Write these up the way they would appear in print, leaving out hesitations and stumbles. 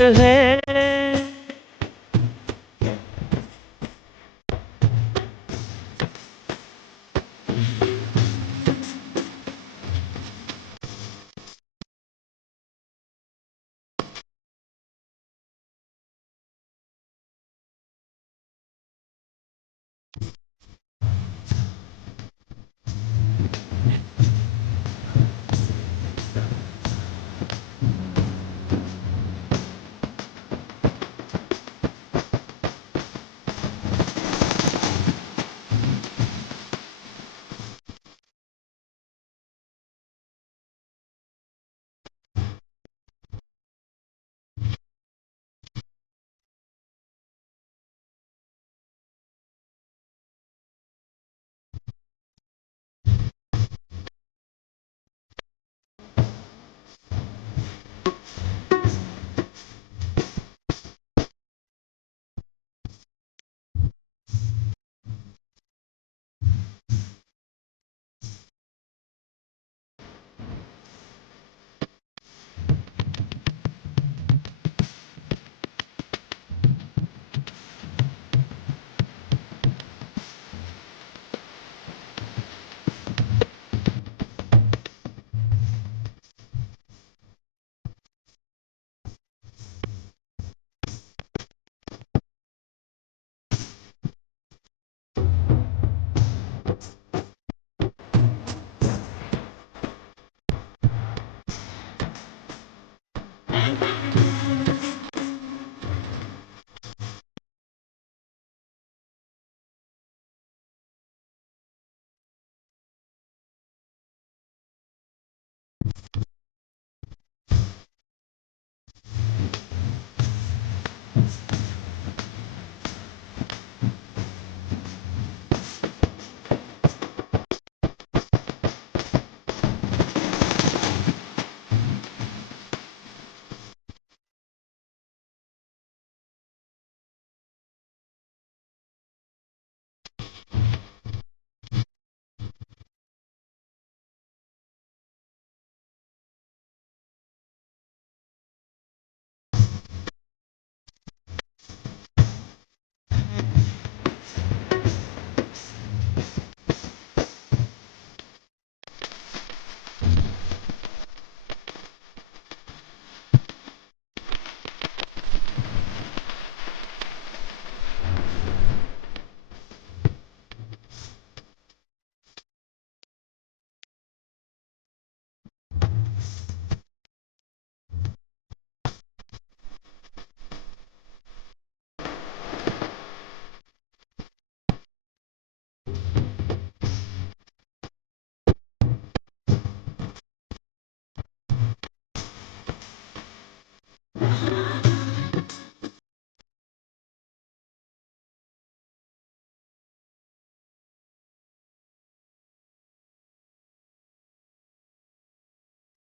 है।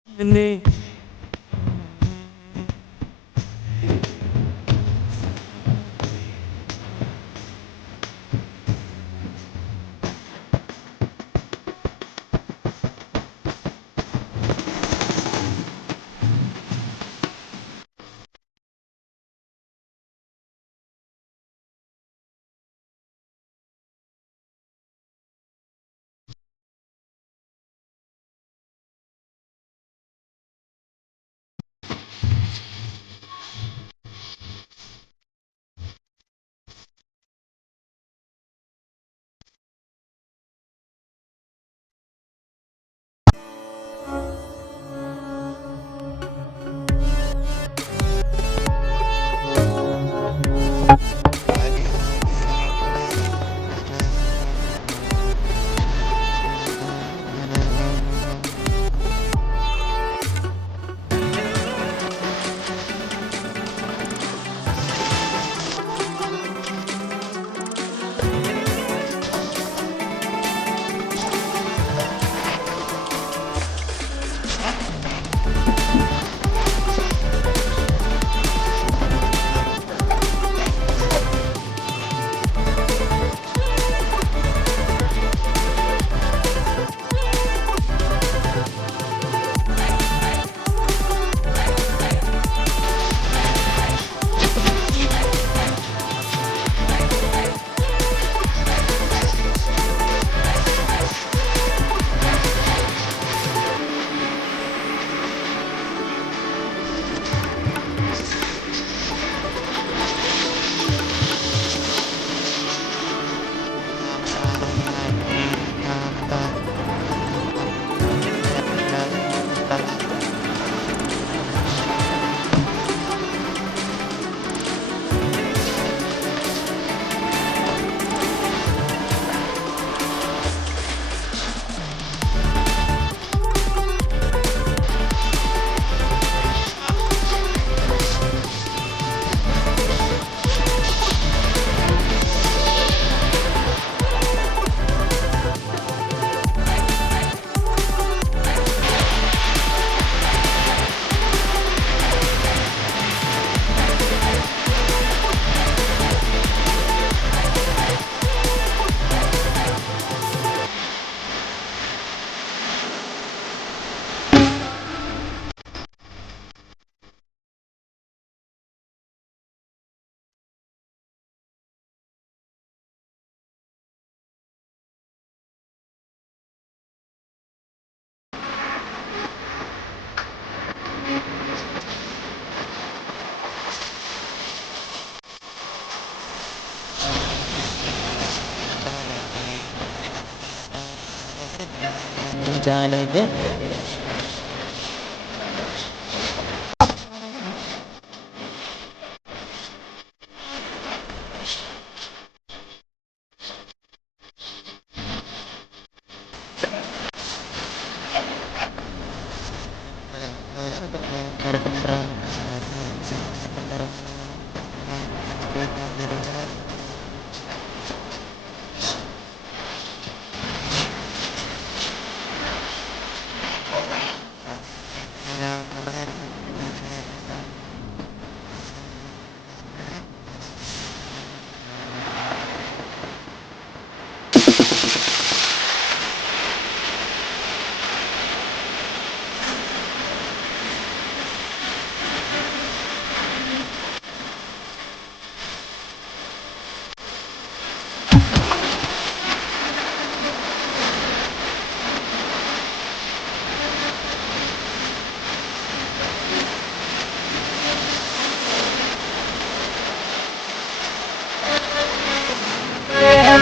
नहीं जाने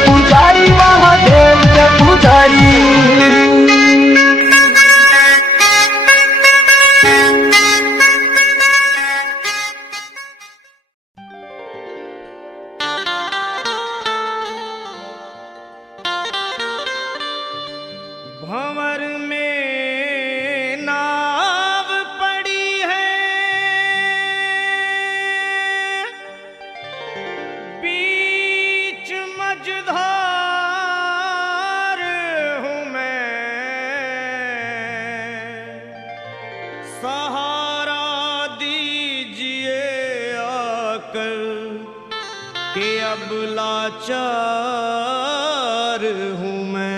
पुजारी महादेव के पुजारी भंवर में नाव पड़ी है, बीच मझधार हूँ मैं, सहारा दीजिए आकर कि अब लाचार हूँ मैं।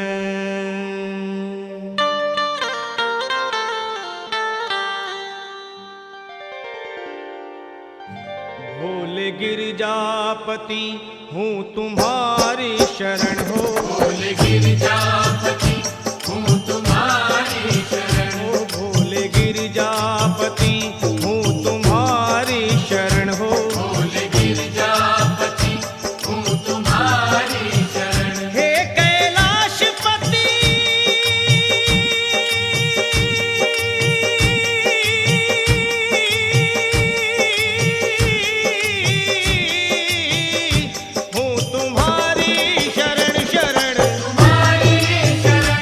भोले गिरजापति हूँ तुम्हारी शरण हो, भोले गिरजापति हूँ तुम्हारी शरण हो भोले गिरजापति हूँ तुम्हारी शरण हो, भोले गिरजापति हूँ तुम्हारी शरण हे कैलाशपति हूँ तुम्हारी शरण शरण, तुम्हारी शरण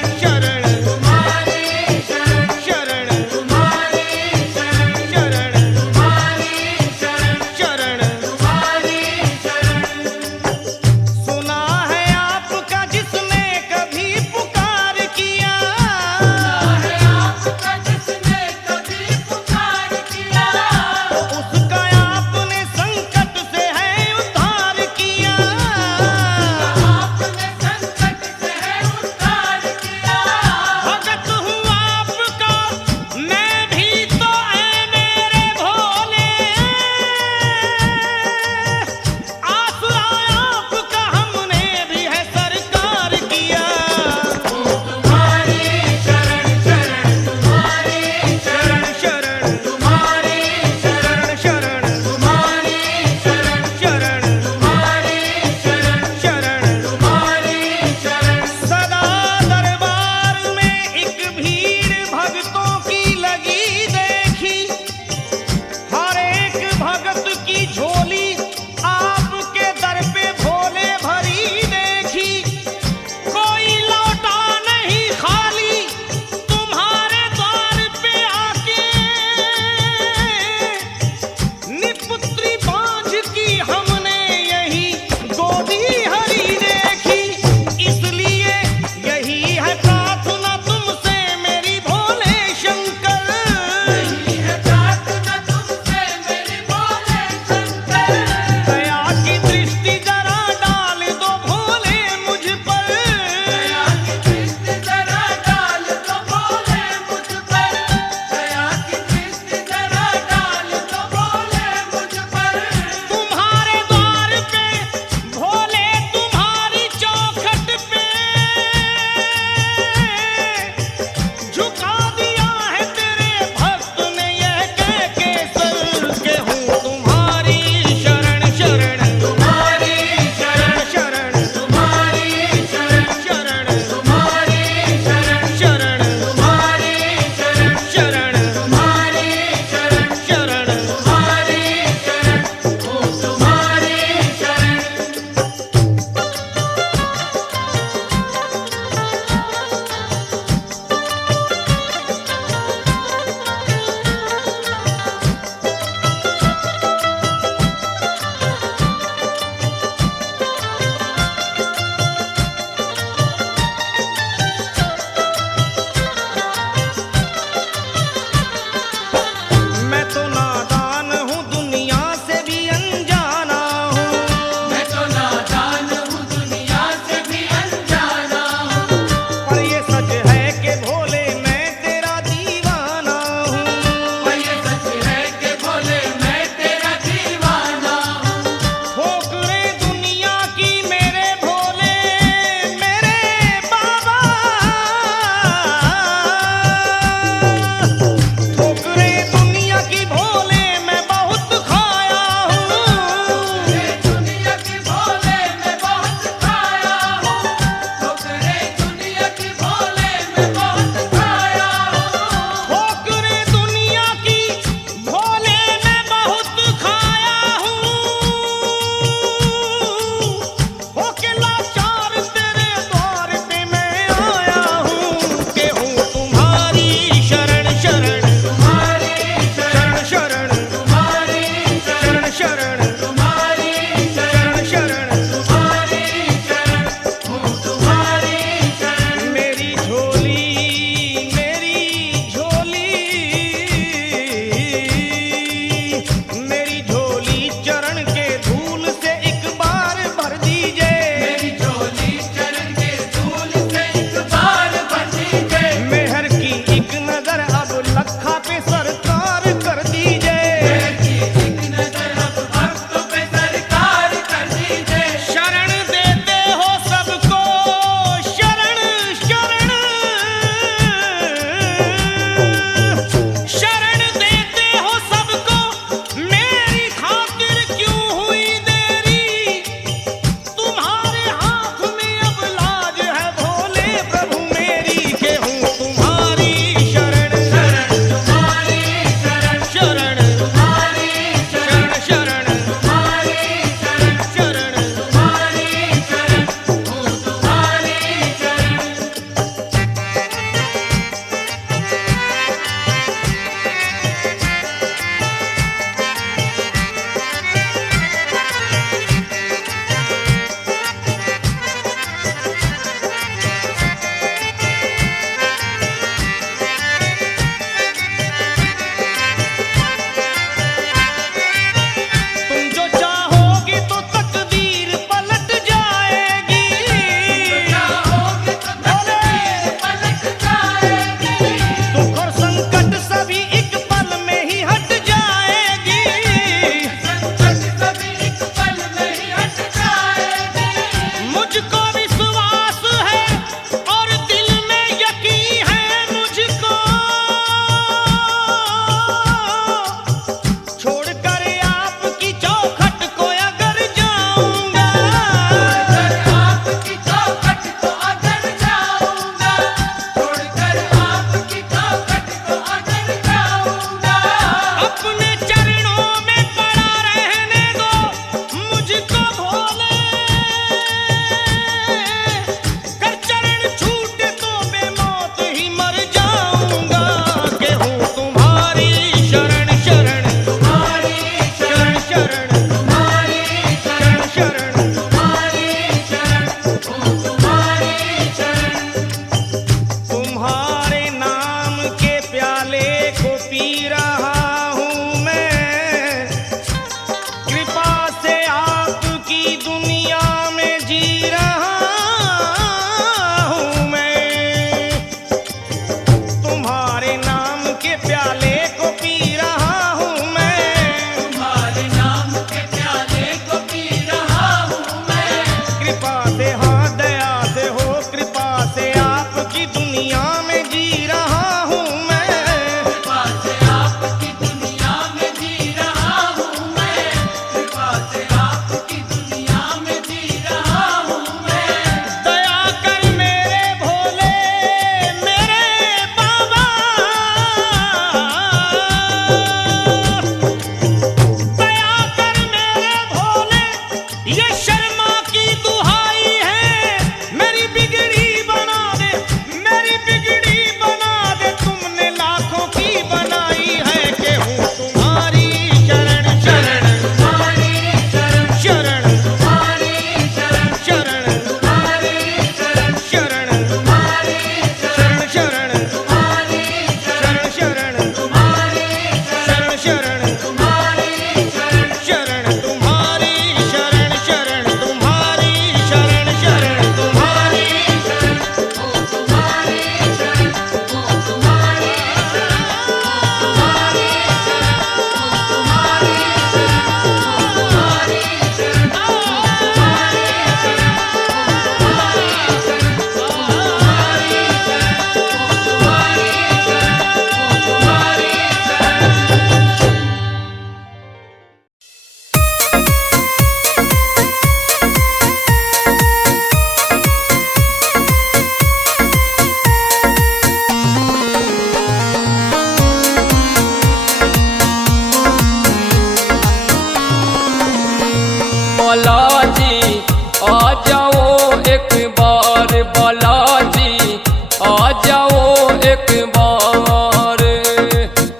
जाओ एक बार।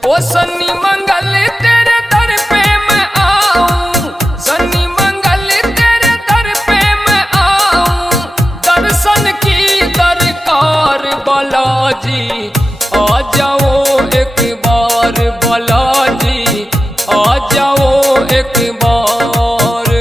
ओ शनि मंगल तेरे दर पे मैं आऊं, शनि मंगल तेरे दर पे मैं आऊं, दर्शन की दरकार बालाजी। आ जाओ एक बार बालाजी, आ जाओ एक बार।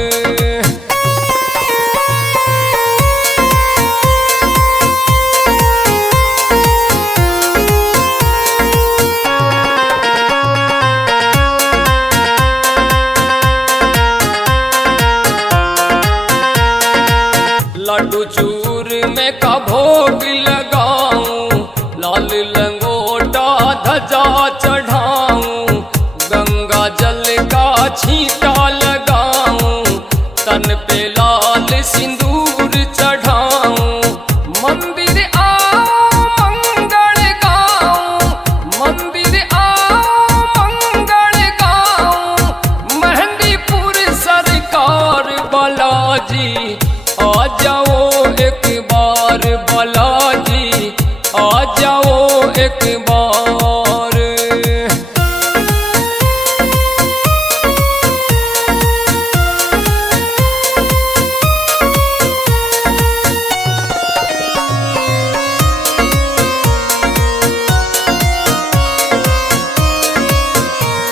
लड्डू चूर में का भोग लगाऊं, लाल लंगोटा ध्वजा चढ़ाऊं, गंगा जल का छींटा लगाऊं, तन पे लाल सिंदूर चढ़ाऊं, मंदिर आओ मंगल गाऊं, मंदिर आओ मंगल गाऊं, मेहंदीपुर सरकार बालाजी। आ जाओ एक बार बालाजी, आ जाओ एक बार।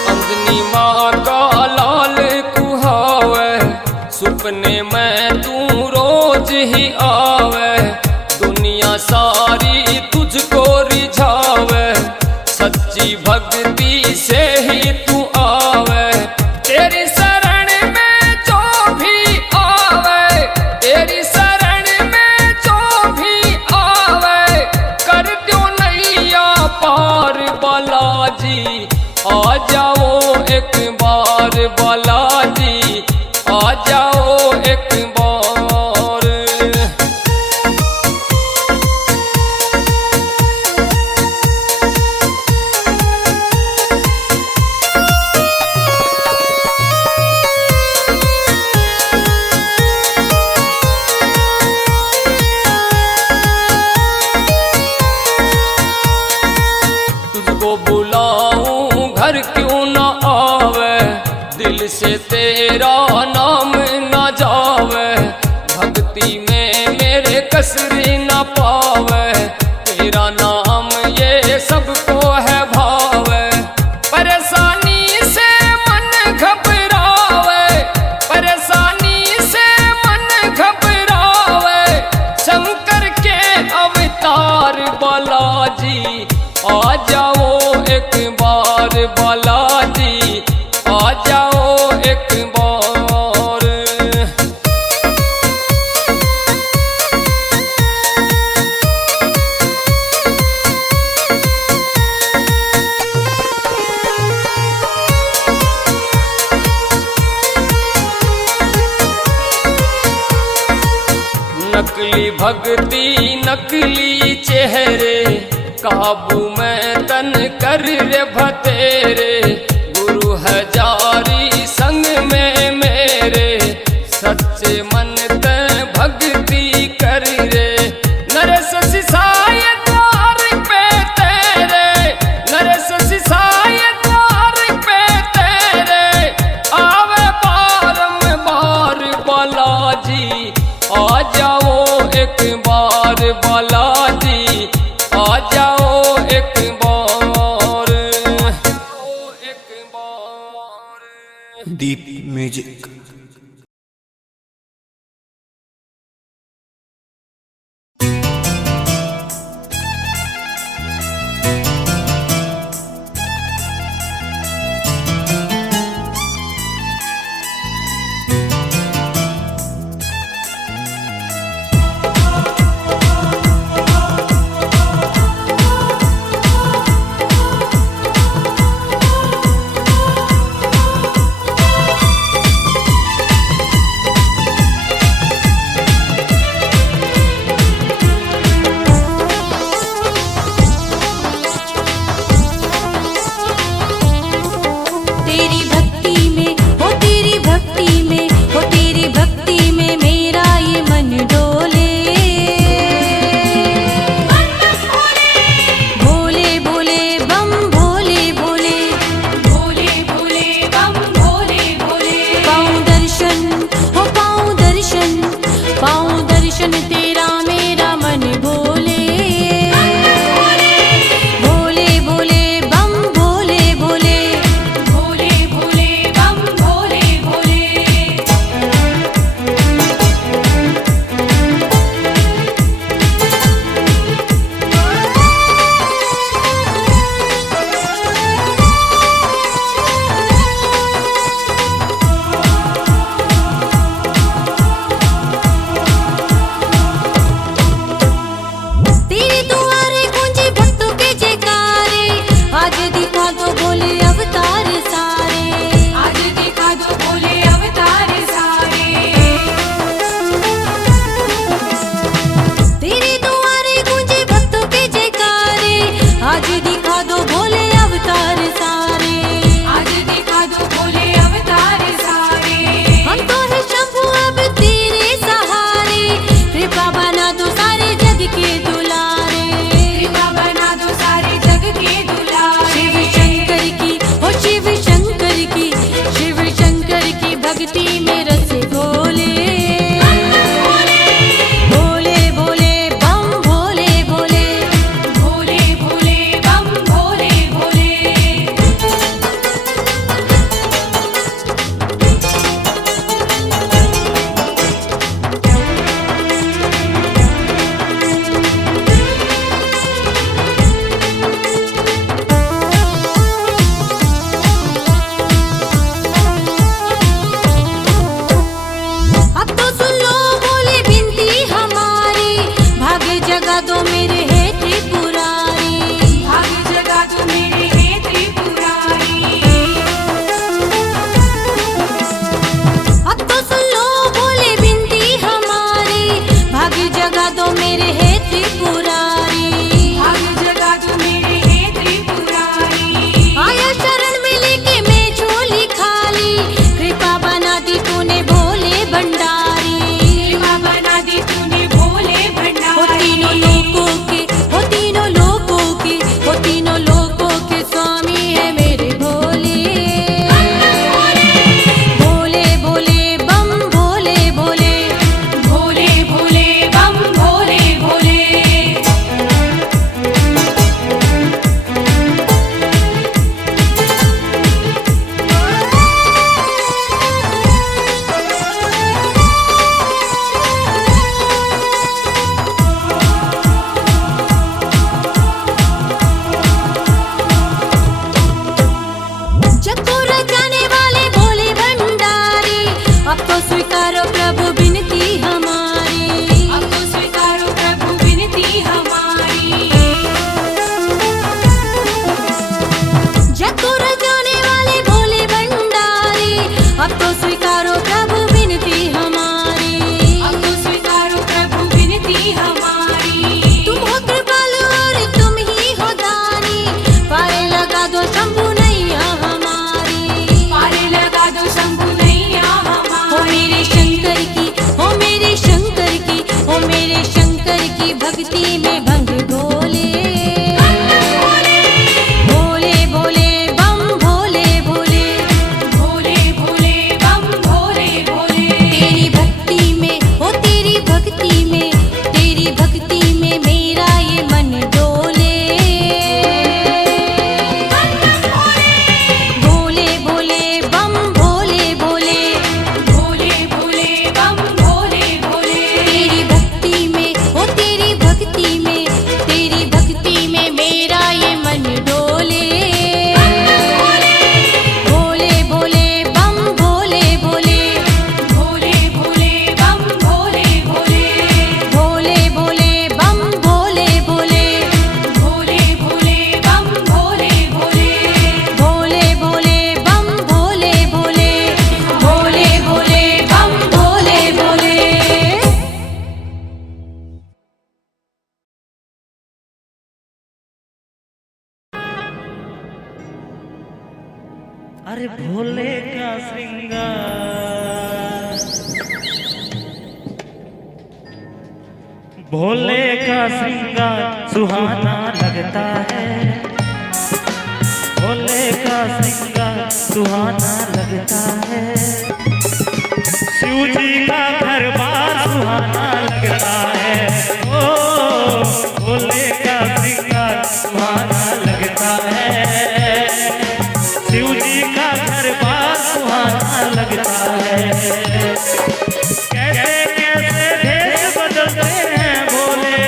अंजनी माँ का लाल कुहावे, सुपने में तू रोज ही आवे, दुनिया सारी तुझको रिझावे, सच्ची भक्ति से ही तू आवे। तेरी शरण में जो भी आवे, तेरी शरण में जो भी आवे, कर दो नैया पार बालाजी। आ जाओ एक बार बालाजी, आ जाओ एक बार। तुझको बुलाऊं घर क्यों ना आवे, दिल से तेरा नाम ना जावे, भक्ति में मेरे कसरी ना पावे, तेरा नाम ये सबको है भावे। परेशानी से मन घबरावे, परेशानी से मन घबरावे, शंकर के अवतार बालाजी। आ जाओ एक बार बालाजी, आ जाओ एक बार। नकली भक्ति नकली चेहरे, काबू में तन कर रे भतेरे, गुरु हजारी संग में मेरे, सच्चे मन ते भक्ति कर रे। नरेश सिसाय द्वार पे तेरे, नरेश सिसाय द्वार पे तेरे, आवे बारंबार बालाजी। आ जाओ एक बार बालाजी, आ जाओ एक बार। दीप म्यूजिक। अरे भोले का श्रृंगार, भोले का श्रृंगार सुहाना लगता है, भोले का श्रृंगार सुहाना लगता है। शिव जी का दरबार सुहाना लगता है, ओ भोले का श्रृंगार सुहाना लगता है। शिव जी का दरबार सुहाना लगता है। कैसे कैसे भेष बदलते हैं भोले,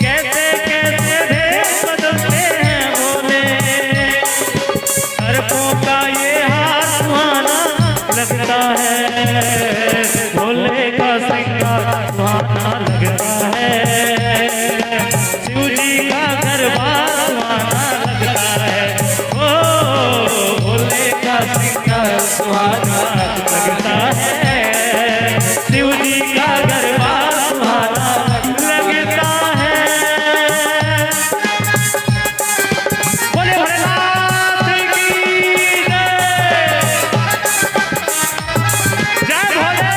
कैसे कैसे भेष बदलते हैं भोले। सर्पों का ये हाथ सुहाना लगता है, भोले का श्रृंगार सुहाना लगता है। शिव जी का दरबार सुहाना लगता है, ओ भोले का श्रृंगार सुहाना लगता है। शिव जी का दरबार सुहाना लगता है। बोले भोलेनाथ की जय, जय भोले।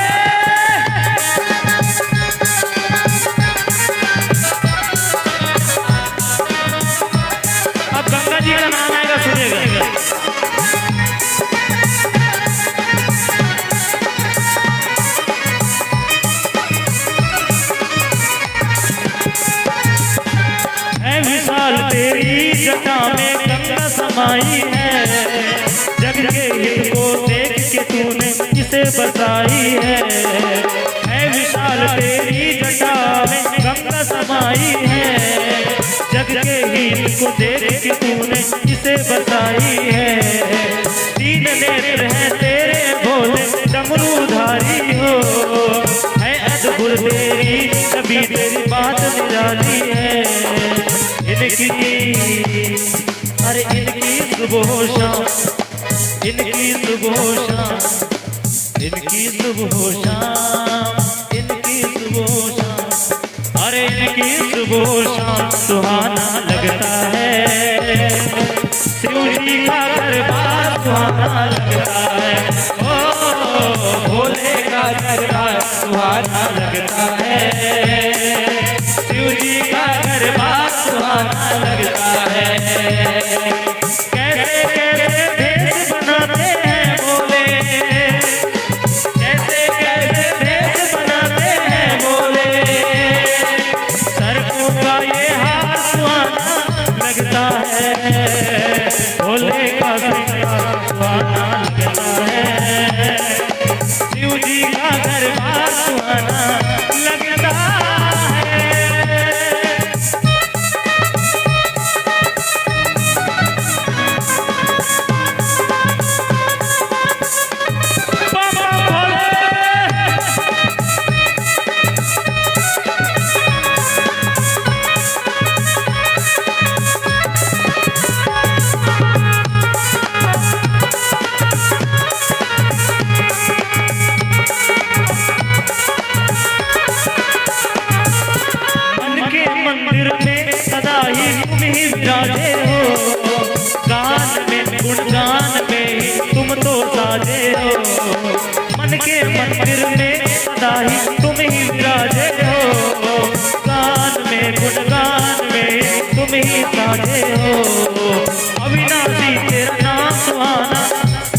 अब गंगा जी का नाम आएगा, सुनिएगा। है विशाल तेरी जटा में गंगा समाई है, जग के हित को देख के तूने किसे बसाई है। है विशाल तेरी जटा में गंगा समाई है, जग के हित को देख के तूने किसे बसाई है। तीन नेत्र है तेरे भोले डमरूधारी हो, है अद्भुत तेरी कभी तेरी बात निराली है। इनकी अरे इनकी सुबह शाम, इनकी सुबह शाम, इनकी सुबह शाम, इनकी सुबह शाम, अरे इनकी सुबह शाम सुहाना लगता है। शिव जी का दरबार सुहाना लगता है, ओ भोले का दरबार सुहाना लगता है। शिव जी का दरबार सुहाना लगता है। कैसे कैसे भेष बनाते हैं भोले, कैसे कैसे भेष बनाते हैं भोले। सर्पों का ये हाथ सुहाना लगता है, भोले का श्रृंगार सुहाना लगता है। शिव जी का दरबार सुहाना लगता है। बाबा भोले, मन के मंदिर में सदा ही तुम ही विराजे हो, गान में गुणगान में तुम तो साजे हो। मन के मंदिर में सदा ही तुम ही विराजे हो, गान में गुणगान में तुम ही साजे हो। अविनाशी तेरा नाम सुहाना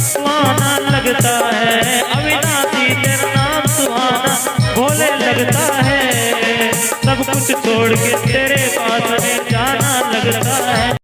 सुहाना लगता है, अविनाशी तेरा नाम सुहाना भोले लगता है। सब कुछ छोड़ के तेरे पास में जाना लगता है,